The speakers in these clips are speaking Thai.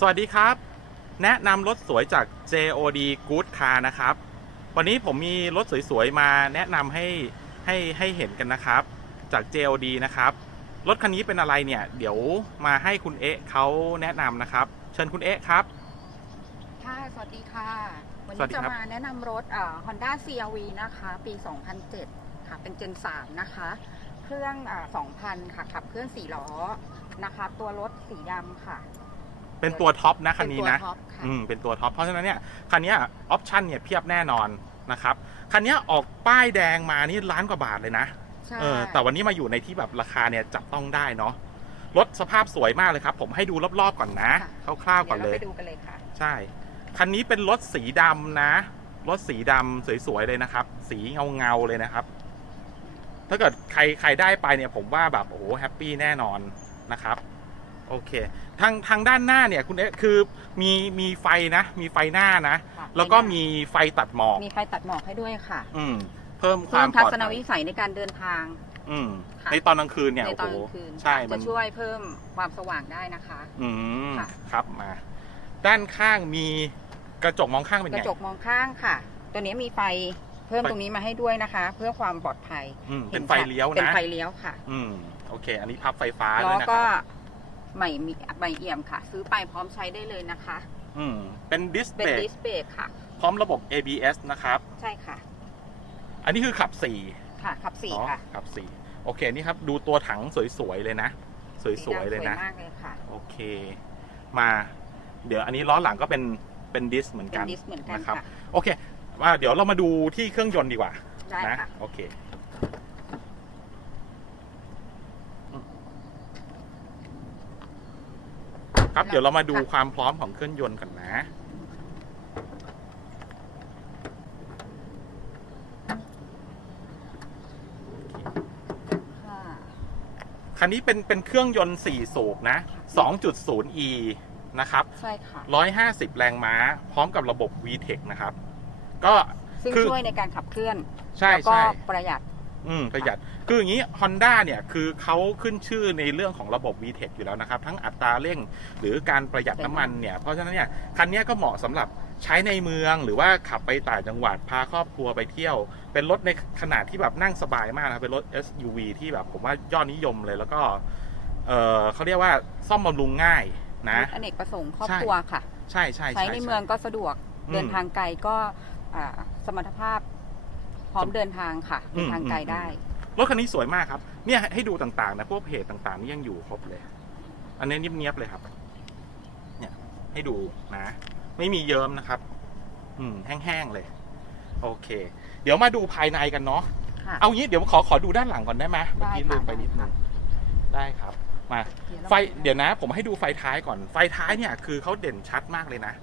สวัสดีครับ แนะนำรถสวยจาก JOD Good Car นะครับ วันนี้ผมมีรถสวยๆ มาแนะนำให้ให้ให้เห็นกันนะครับ จาก JOD นะครับ รถคันนี้เป็นอะไรเนี่ย เดี๋ยวมาให้คุณเอ๊ะเขาแนะนำนะครับ เชิญคุณเอ๊ะครับ ค่ะ สวัสดีค่ะ วันสวันี้สดีจะครับ มาแนะนำรถเอ่อ Honda CRV นะคะ ปี 2007 ค่ะ เป็น Gen 3 นะคะ เครื่องอ่า2,000 ค่ะ ขับเคลื่อน4ล้อ นะคะ ตัวรถสีดำค่ะ เป็นตัวท็อปนะคันนี้เป็ตัวนะท็อปค่ะ อืมเป็นตัวท็อปเพราะฉะนั้นเนี่ยคันเนี้ยออปชั่นเนี่ยเพียบแน่นอนนะครับคันเนี้ยออกป้ายแดงมานี่ล้านกว่าบาทเลยนะ ใช่เออแต่วันนี้มาอยู่ในที่แบบราคาเนี่ยจับต้องได้เนาะรถสภาพสวยมากเลยครับ ผมให้ดูรอบๆก่อนนะคร่าวๆก่อนเดี๋ยวเลเราย ไปดูกันเลยค่ะ ใช่ คันนี้เป็นรถสีดำนะ รถสีดำสวยๆเลยนะครับ สีเงาๆเลยนะครับ ถ้าเกิดใครใครได้ไปเนี่ยผมว่าแบบโอ้โหแฮปปี้แน่นอนนะครับ โอเค ทางทางด้านหน้าเนี่ยคุณเอ๊ะคือมีมีไฟนะ มีไฟหน้านะ ค่ะแล้วก็มีไฟตัดหมอกมีไฟตัดหมอกให้ด้วยค่ะอืมเพิ่มคเพิ่วามมปทัลอดศนภัยวิสัยในการเดินทาง อืมค่ะ ในตอนกลางคืนเนี่ยในโอ้ตอนโหกลางคืนใช่ค่ะมัจะน ช่วยเพิ่มความสว่างได้นะคะ อืมค่ะ ครับมา ด้านข้างมีกระจกมองข้างเป็นกไง ระจกมองข้างค่ะ ตัวนี้มีไฟเพิ่มไฟ ตรงนี้มาให้ด้วยนะคะ เพื่อความปลอดภัยอืมห็เป็นไฟเลี้ยวเป็นนะไฟเลี้ยวค่ะ อืมโอเค อันนี้พับไฟฟ้าล้ด้อวยนะคก็รับ ใหม่มีใหม่เอี่ยมค่ะ ซื้อไปพร้อมใช้ได้เลยนะคะ อืมเป็นดิสเป็นเบรดิกสเบรกค่ะ พร้อมระบบ ABS นะครับ ใช่ค่ะอันนี้คือขับสี่ค่ะขับสี่เนาะค่ะขับสี่โอเคนี่ครับดูตัวถังสวยๆเลยนะ สวยๆเลยนะ สีดำสวยมากเลยค่ะโอเค มา เดี๋ยวอันนี้ล้อหลังก็เป็นเป็นดิสเหมือนเป็กันนดิสเหมือนกันนะครับ ค่ะโอเคมาเดี๋ยวเรามาดูที่เครื่องยนต์ดีกว่าได้นะค่ะ โอเคอืม ครับเดี๋ยวเรามาดูความพร้อมของเครื่องยนต์กันนะ ค่ะคันนี้เป็นเป็นเครื่องยนต์ 4 สูบนะ 2.0e นะครับ ใช่ค่ะ 150 แรงม้า พร้อมกับระบบ VTEC นะครับ ก็ ซึ่งคือ ช่วยในการขับเคลื่อน ใช่แล้วก็ใช่ ประหยัด อืมประหยัดคืออย่างนี้ Honda เนี่ยคือเขาขึ้นชื่อในเรื่องของระบบ VTEC อยู่แล้วนะครับ ทั้งอัตราเร่งหรือการประหยัดน้ำมันเนี่ย เพราะฉะนั้นเนี่ยคันเนี้ยก็เหมาะสำหรับใช้ในเมืองหรือว่าขับไปต่างจังหวัดพาครอบครัวไปเที่ยว เป็นรถในขนาดที่แบบนั่งสบายมากนะครับเป็นรถ SUV ที่แบบผมว่ายอดนิยมเลยแล้วก็เออเขาเรียกว่าซ่อมบำรุงง่ายนะอเนกประสงค์ครอบใช่ครัวค่ะ ใช่ใช่ใช้ในเมืองก็สะดวกอืมเดินทางไกลก็อ่าสมรรถภาพพ ร้อมเดินทางค่ะอืมเดินทางไกลอืมได้ รถคันนี้สวยมากครับ เนี่ยให้ดูต่างๆนะพวกเพจต่างๆนี่ยังอยู่ครบเลย อันนี้เนียบๆเลยครับ เนี่ยให้ดูนะ ไม่มีเยิ้มนะครับ อืมแห้งๆเลย โอเค เดี๋ยวมาดูภายในกันเนาะค่ะเอางี้เดี๋ยวขอขอดูด้านหลังก่อนได้ไหมเมื่อกี้ได้ค่ะลืมไปนิดนึงได้ครับมาดี๋ยวราไฟเดี๋ยวนะ ผมให้ดูไฟท้ายก่อนไฟท้ายเนี่ย คือเขาเด่นชัดมากเลยนะ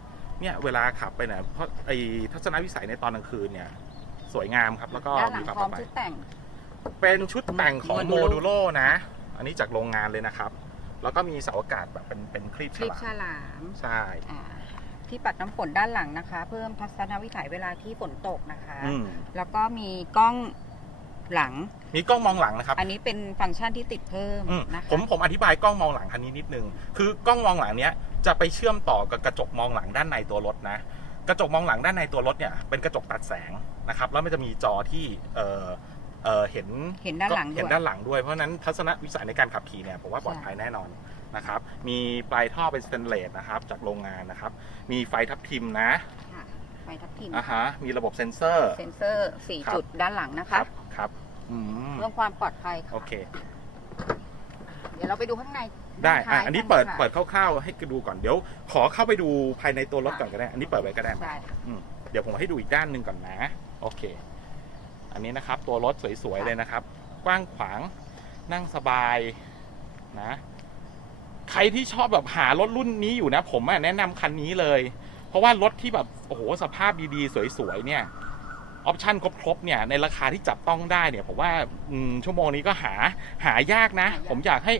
เนี่ยเวลาขับไปเนี่ยเพราะไอทัศนวิสัยในตอนกลางคืนเนี่ย สวยงามครับ แล้วก็ด้านหลัมีงความพร้อมปลอดภัยชุดแต่ง เป็นชุดแต่งของโม Modulo ดูโลนะ อันนี้จากโรงงานเลยนะครับ แล้วก็มีเสาอากาศแบบเป็นเป็นคลีบคฉลิปลามฉลามใช่ อ่าที่ปัดน้ำฝนด้านหลังนะคะ เพิ่มทัศนวิสัยเวลาที่ฝนตกนะคะ อืมแล้วก็มีกล้องหลัง มีกล้องมองหลังนะครับ อันนี้เป็นฟังก์ชันที่ติดเพิ่มอืมนะคะผมผมอธิบายกล้องมองหลังคันนี้นิดนึง คือกล้องมองหลังเนี้ยจะไปเชื่อมต่อกับกระจกมองหลังด้านในตัวรถนะ กระจกมองหลังด้านในตัวรถเนี่ยเป็นกระจกตัดแสงนะครับ แล้วมันจะมีจอที่เออเออเห็นเห็นด้านหลังด้เห็นวยด้านหลังด้วยเพราะฉะนั้นทัศนวิสัยในการขับขี่เนี่ยผมว่าปลอดภัยแน่นอนนะครับ มีปลายท่อเป็นสแตนเลสนะครับ จากโรงงานนะครับ มีไฟทับทิมนะค่ะไฟทับทิมอ่าฮะมีระบบเซ็นเซอร์เซ็นเซอร์สี่ครับจุดด้านหลังนะคคะรับครับอืมเรื่องความปลอดภัยค่ะโอเค เดี๋ยวเราไปดูข้างใน ได้ด้าอะท้ายอันนี้กัเปิดค่ะเปิดคร่าวๆให้ดูก่อนเดี๋ยว ขอเข้าไปดูภายในตัวรถก่อนก็ได้ อันนี้เปิดไว้ก็ได้ไหมใช่อืมเดี๋ยวผมให้ดูอีกด้านหนึ่งก่อนนะ โอเค อันนี้นะครับ ตัวรถสวยๆเลยนะครับ กว้างขวางนั่งสบายนะ ใครที่ชอบแบบหารถรุ่นนี้อยู่นะ ผมอะแนะนำคันนี้เลย เพราะว่ารถที่แบบโอ้โหสภาพดีๆ สวยๆเนี่ย ออปชั่นครบๆเนี่ยในราคาที่จับต้องได้เนี่ยผมว่าอืมชั่วโมงนี้ก็หาหายากนะหายากผมอยากให้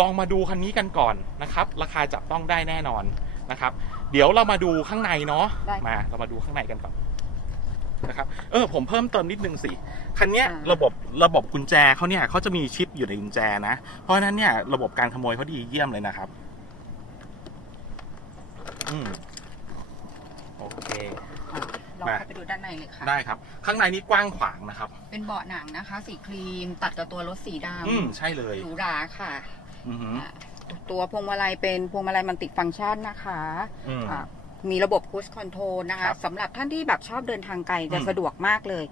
ลองมาดูคันนี้กันก่อนนะครับ ราคาจับต้องได้แน่นอนนะครับ เดี๋ยวเรามาดูข้างในเนาะได้ค่ะมาเรามาดูข้างในกันก่อนนะครับเออผมเพิ่มเติมนิดนึงสิคันเนี้ยอ่าระบบระบบกุญแจเขาเนี่ยเขาจะมีชิปอยู่ในกุญแจนะ เพราะฉะนั้นเนี่ยระบบการขโมยเขาดีเยี่ยมเลยนะครับ อืมโอเค อะลองมาเข้าไปดูด้านในเลยค่ะ ได้ครับ ข้างในนี้กว้างขวางนะครับ เป็นเบาะหนังนะคะ สีครีมตัดกับตัวรถสีดอืมใช่เลยำหรูหราค่ะอือหืออะตัวพวงมาลัยเป็นพวงมาลัยมันติดฟังก์ชันนะคะอืม อะมีระบบ push control นะครัคะบสำหรับท่านที่แบบชอบเดินทางไกลจะอืมสะดวกมากเลย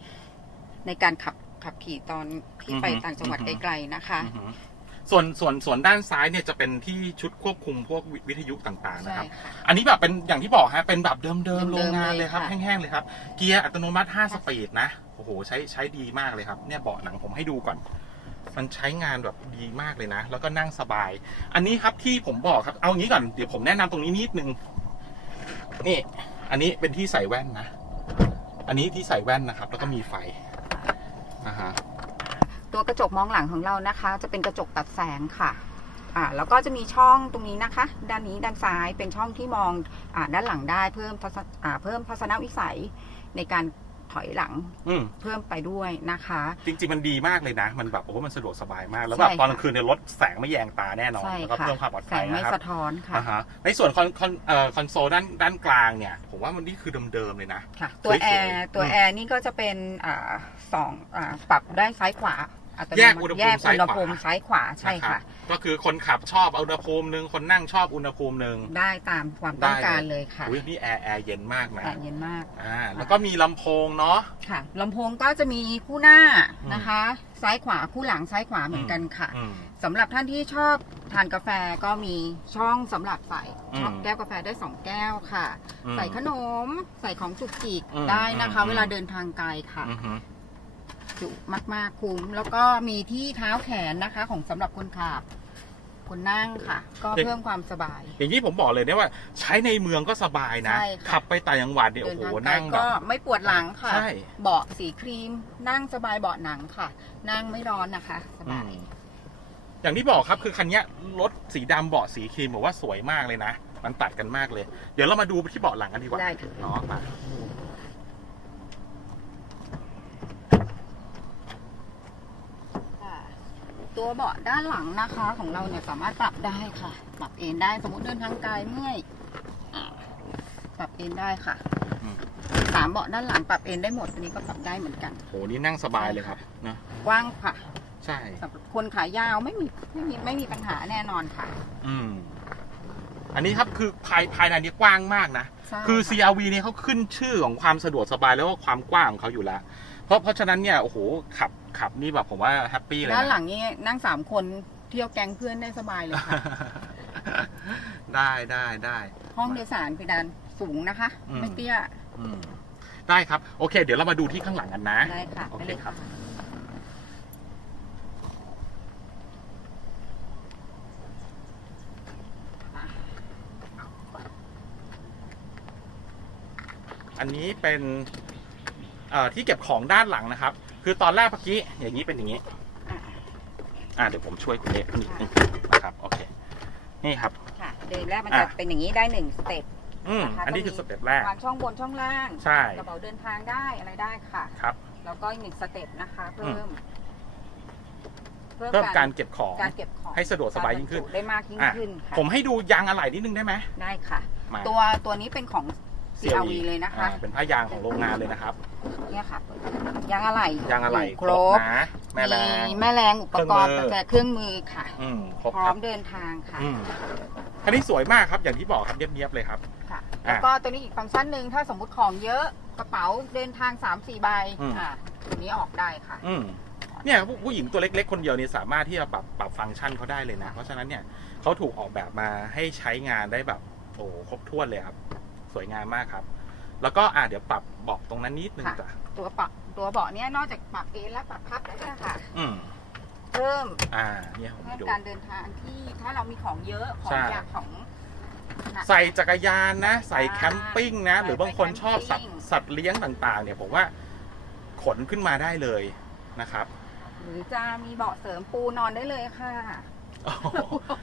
ในการขับขับขี่ตอนที่อือฮึไปต่างจังหวัดอือฮึ ไกลๆนะคะ อือหือ ส่วนส่วนส่วนด้านซ้ายเนี่ยจะเป็นที่ชุดควบคุมพวกวิวิทยุต่างๆนะใช่ครับค่ะอันนี้แบบเป็นอย่างที่บอกฮะเป็นแบบเดิมเดิๆมๆโรงงานเลยครับเลยค่ะแห้งๆเลยครับ เกียร์อัตโนมัติ 5 สปีดนะโอ้โหใช้ใช้ดีมากเลยครับ เนี่ยเบาะหนังผมให้ดูก่อน มันใช้งานแบบดีมากเลยนะ แล้วก็นั่งสบาย อันนี้ครับที่ผมบอกครับเอางี้ก่อนเดี๋ยวผมแนะนำตรงนี้นิดนึงนี่ อันนี้เป็นที่ใส่แว่นนะ อันนี้ที่ใส่แว่นนะครับ แล้วก็มีไฟนะฮะ ตัวกระจกมองหลังของเรานะคะ จะเป็นกระจกตัดแสงค่ะอ่าแล้วก็จะมีช่องตรงนี้นะคะ ด้านนี้ด้านซ้ายเป็นช่องที่มองอ่าด้านหลังได้เพิ่มทัศนอ่าเพิ่มทัศนวิสัยในการถอยหลังอืมเพิ่มไปด้วยนะคะ จริงๆมันดีมากเลยนะ มันแบบโอ้โหมันสะดวกสบายมาก แล้วใช่แบบตอนกค่ะลางคืนเนี่ยรถแสงไม่แยงตาแน่นอน ใช่แล้วก็ค่ะเพิ่มความปลอดแสภัยงไม่นะครับสะท้อนค่ะอ่าฮะในส่วนคอนคอนเอ่อคอนโซลด้านด้านกลางเนี่ย ผมว่ามันนี่คือเดิมๆเลยนะ ค่ะ ตัวสวยๆแอร์ตัวอืม แอร์นี่ก็จะเป็นอ่าสองอ่าปรับได้ซ้ายขวา อัตโนมัติแยกอุณหภูมิแยกซ้ายขวา อุณหภูมิซ้ายขวาใช่นรับค่ะก็คือคนขับชอบอุณหภูมิหนึ่งคนนั่งชอบอุณหภูมิหนึ่งได้ตามความต้องการเลยค่ะอุ้ยนี่แอร์แอร์เย็นมากนะแอร์เย็นมากอ่าแล้วก็มีลำโพงเนาะ ค่ะลำโพงก็จะมีคู่หน้าอืม นะคะ ซ้ายขวาคู่หลังซ้ายขวาเหมือนกันค่ะอืม สำหรับท่านที่ชอบทานกาแฟก็มีช่องสำหรับใส่อืมช่องแก้วกาแฟได้สองแก้วค่ะ อืม ใส่ขนมใส่ของจุกจิกอืมได้นะคะ อืม เวลาเดินทางไกลค่ะ อือหือ จุมาก ๆ คุ้ม แล้วก็มีที่เท้าแขนนะคะ ของสำหรับคนขับ คนนั่งค่ะ ก็เพิ่มความสบาย อย่างที่ผมบอกเลยเนี่ยว่า ใช้ในเมืองก็สบายนะ ใช่ค่ะ ขับไปต่างจังหวัดเนี่ยเดิโอ้นโหทางไกลนั่งแบก็บไม่ปวดหลังค่ะ ใช่ เบาะสีครีม นั่งสบายเบาะหนังค่ะ นั่งไม่ร้อนนะคะ สอืบามย อย่างที่บอกครับคือคันเนี้ยรถสีดำเบาะสีครีมบอกว่าสวยมากเลยนะ มันตัดกันมากเลย เดี๋ยวเรามาดูที่เบาะหลังกันดีกว่าได้ค่ะ เนาะมาค่ะ ตัวเบาะด้านหลังนะคะของเราเนี่ยสามารถปรับได้ค่ะ ปรับเอนได้สมมติเดินทางไกลเมื่อยอ่าปรับเอนได้ค่ะอืมสามเบาะด้านหลังปรับเอนได้หมดอันนี้ก็ปรับได้เหมือนกันโหนี่นั่งสบายเลยครับเนอะกว้างค่ะ ใช่สำหรับคนขายาวไม่มีไม่มีไม่มีปัญหาแน่นอนค่ะ อืมอันนี้ครับคือภายภายในนี้กว้างมากนะใช่คือค่ะ CRV เนี่ยเขาขึ้นชื่อของความสะดวกสบายแล้วก็ความกว้างของเขาอยู่แล้ว เพราะเพราะฉะนั้นเนี่ยโอ้โหขับ ขับนี่แบบผมว่าแฮปปี้เลยนะด้านหลังนี่นั่งสามคนเที่ยวแก๊งเพื่อนได้สบายเลยค่ะ ได้ได้ได้ ห้องโดยสารเพดานสูงนะคะ อืม ไม่เตี้ยอืมได้ครับ โอเค เดี๋ยวเรามาดูที่ข้างหลังกันนะ ได้ค่ะโอไปเคเลยครัค่ะบอันนี้เป็นเอ่อที่เก็บของด้านหลังนะครับ คือตอนแรกเมื่อกี้อย่างนี้เป็นอย่างนี้ อ่าอ่าเดี๋ยวผมช่วยคุณเล็กนิดนึงนะครับโอเคนี่ครับ ค่ะเดินแรกมันอะจะเป็นอย่างนี้ได้หนึ่งสเต็ปอืมนะคะอันนี้ก็มีคือสเต็ปแรก วางช่องบนช่องล่างใช่ กระเป๋าเดินทางได้อะไรได้ค่ะ ครับ แล้วก็อีกหนึ่งสเต็ปนะคะเพิ่มเพิ่มการเก็บของ การเก็บของให้สะดวกสบายยิ่งขึ้น กรบรรจุได้มากยิ่งอะ ขึ้นค่ะผมให้ดูยางอะไหล่นิดนึงได้ไหมได้ค่ะ มา ตัวตัวนี้เป็นของ CRV เลยนะคะ อ่าเป็นผ้ายางของโรงงานเลยนะครับ เนี่ยค่ะยางอะไหล่ยางอะไหล่อยู่คครรบบนะแม่แรงมีแม่แรงอุปกรณ์เครื่องมือแต่เครื่องมือค่ะ อืมครบพร้คอรัมบเดินทางค่ะอืมคันนี้สวยมากครับอย่างที่บอกครับเนียบๆเลยครับ ค่ะ อะแล้วก็ตัวนี้อีกฟังก์ชันหนึ่งถ้าสมมติของเยอะกระเป๋าเดินทาง3ามสี่ใบอืม อ่าตัวนี้ออกได้ค่ะ อืมเนี่ยผู้ผู้หญิงตัวเล็ก ๆ คนเดียวเนี่ยสามารถที่จะปรับปรับฟังก์ชันเขาได้เลยนะ เพราะฉะนั้นเนี่ยเขาถูกออกแบบมาให้ใช้งานได้แบบโอ้ครบถ้วนเลยครับ สวยงามมากครับ แล้วก็อะเดี๋ยวปรับเบอกตรงนั้นนิดนึงค่ะ จ้ะตัวปรับตัวเบาะเนี้ยนอกจากปรับเอนและปรับพับแล้วเนี่ยค่ะ อืมเพิ่มอ่าเนี่ยผมเพิ่มดู การเดินทางที่ถ้าเรามีของเยอะของใช่อยากของหนักใส่จักรยานนะ ใส่ใช่แคมปิ้งนะหรือบางคนชอบสัตว์แคมปิ้ง สัตว์เลี้ยงต่างๆ เนี่ยผมว่าขนขึ้นมาได้เลยนะครับหรือจะมีเบาะเสริมปูนอนได้เลยค่ะเอา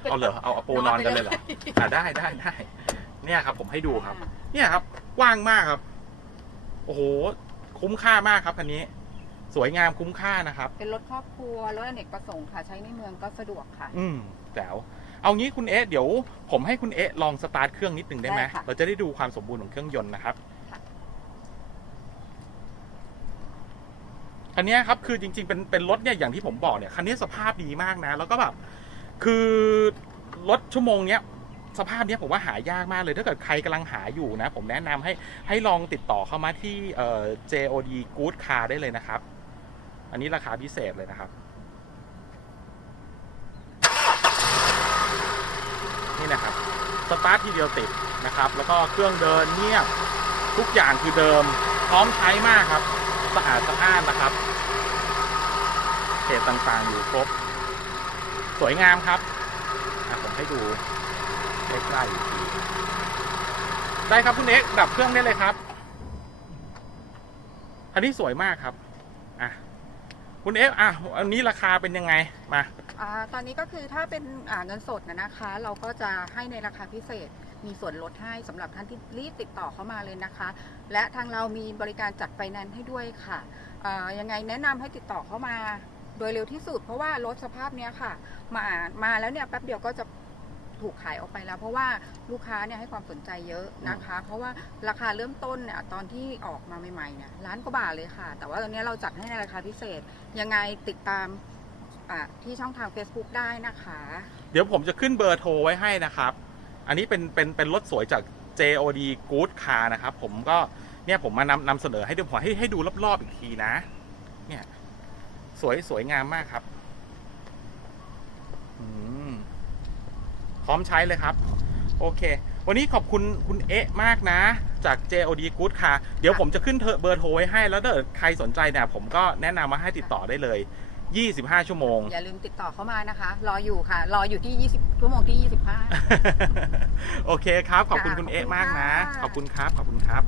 เอาเหรอเอาเอาปูนอนกันเลยเหรออ่าได้ได้ได้เนี่ยครับผมให้ดูครับ เนี่ยครับกว้างมากครับ โอ้โห คุ้มค่ามากครับคันนี้ สวยงามคุ้มค่านะครับ เป็นรถครอบครัวรถอเนกประสงค์ค่ะ ใช้ในเมืองก็สะดวกค่ะ อืมแจ๋วเอางี้คุณเอ๊ะเดี๋ยว ผมให้คุณเอ๊ะลองสตาร์ทเครื่องนิดนึงได้ไหมได้ค่ะ เราจะได้ดูความสมบูรณ์ของเครื่องยนต์นะครับค่ะคันเนี้ยครับคือจริง ๆ เป็นเป็นรถเนี่ยอย่างที่ผมบอกเนี่ยคันนี้สภาพดีมากนะ แล้วก็แบบคือรถชั่วโมงเนี้ย สภาพนี้ผมว่าหายากมากเลย ถ้าเกิดใครกำลังหาอยู่นะ ผมแนะนำให้ให้ลองติดต่อเข้ามาที่เอ่อ JOD Good Car ได้เลยนะครับ อันนี้ราคาพิเศษเลยนะครับ นี่นะครับ สตาร์ททีเดียวติดนะครับ แล้วก็เครื่องเดินเงียบทุกอย่างคือเดิม พร้อมใช้มากครับ สะอาดสะอ้านนะครับเศษต่างๆอยู่ครบ สวยงามครับผมให้ดู ใกล้ๆได้ครับคุณเอ็กดับเครื่องได้เลยครับ อันนี้สวยมากครับอะคุณเอ็กซ์อะอันนี้ราคาเป็นยังไงมาอ่าตอนนี้ก็คือถ้าเป็นอ่าเงินสดนะนะคะ เราก็จะให้ในราคาพิเศษมีส่วนลดให้สำหรับท่านที่รีบติดต่อเข้ามาเลยนะคะ และทางเรามีบริการจัดไฟแนนซ์ให้ด้วยค่ะอ่ายังไงแนะนำให้ติดต่อเข้ามา โดยเร็วที่สุดเพราะว่ารถสภาพเนี้ยค่ะ มามาแล้วเนี่ยแป๊บเดียวก็จะ ถูกขายออกไปแล้ว เพราะว่าลูกค้าเนี่ยให้ความสนใจเยอะนะคะ เพราะว่าราคาเริ่มต้นเนี่ยตอนที่ออกมาใหม่ๆเนี่ยล้านกว่าบาทเลยค่ะ แต่ว่าตอนนี้เราจัดให้ในราคาพิเศษ ยังไงติดตามอ่าที่ช่องทาง Facebook ได้นะคะ เดี๋ยวผมจะขึ้นเบอร์โทรไว้ให้นะครับ อันนี้เป็นเป็นเป็นรถสวยจาก JOD Good Car นะครับ ผมก็เนี่ยผมมานำนำเสนอให้ดูผมให้ให้ดูรอบๆอีกทีนะ เนี่ย สวยสวยงามมากครับอืม พร้อมใช้เลยครับ โอเค วันนี้ขอบคุณคุณเอ๊ะมากนะ จาก JOD Good Car เดี๋ยวผมจะขึ้นเทอเบอร์โทรไว้ให้ แล้วถ้าเกิดใครสนใจเนี่ยผมก็แนะนำมาให้ติดต่อได้เลย 25 ชั่วโมง อย่าลืมติดต่อเข้ามานะคะ รออยู่ค่ะ รออยู่ที่ 20 ชั่วโมงที่ 25 โอเคครับ ขอบคุณค่ะคุณเอ๊ะขอบคุณมากนะค่ะขอบคุณครับ ขอบคุณครับ